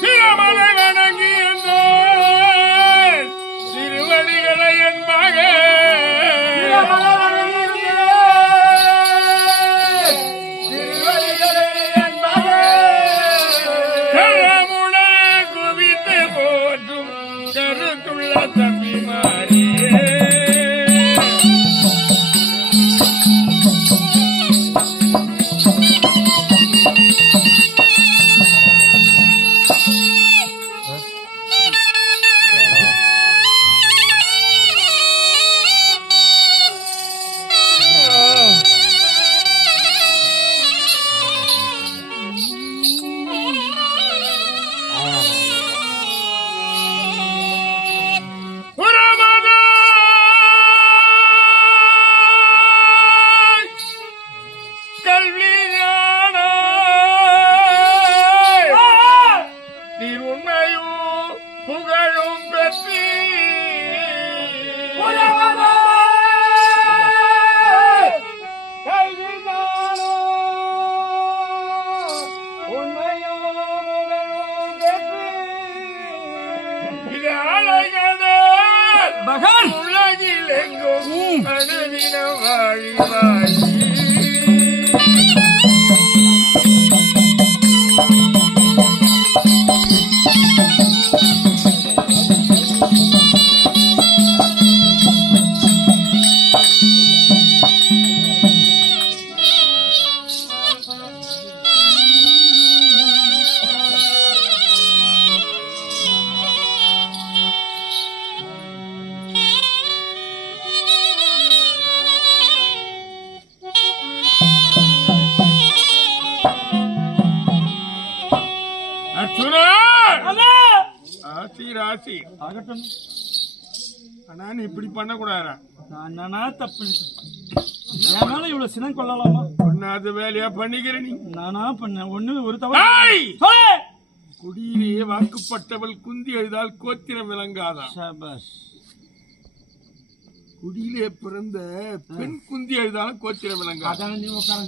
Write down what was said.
திருமலை வணங்கி திருவடிகளை என் மகன் குவித்து போற்றும் கருத்துள்ள தம்பி மாறி புகழும் பெற்றி மகன் உலகில் எங்கும் அணுதினம் வாழி வாழி ராசி ஆகட்டும். ஆனா நீ இப்படி பண்ண கூடாதா? நானா தப்பு என்னால இவ்வளவு சினம் கொள்ளலாமா? ஒன்னாவது வேலையா பண்ணிக்கிற நீ. நானா பண்ண ஒண்ணு ஒரு தவறு. குடியிலேயே வாக்குப்பட்டவள் குந்தி எழுதால் கோத்திரம் விளங்காதா? குடியிலே பிறந்த பெண் குந்தி எழுதாலும் கோத்திரம் விளங்காதா? நீ உட்கார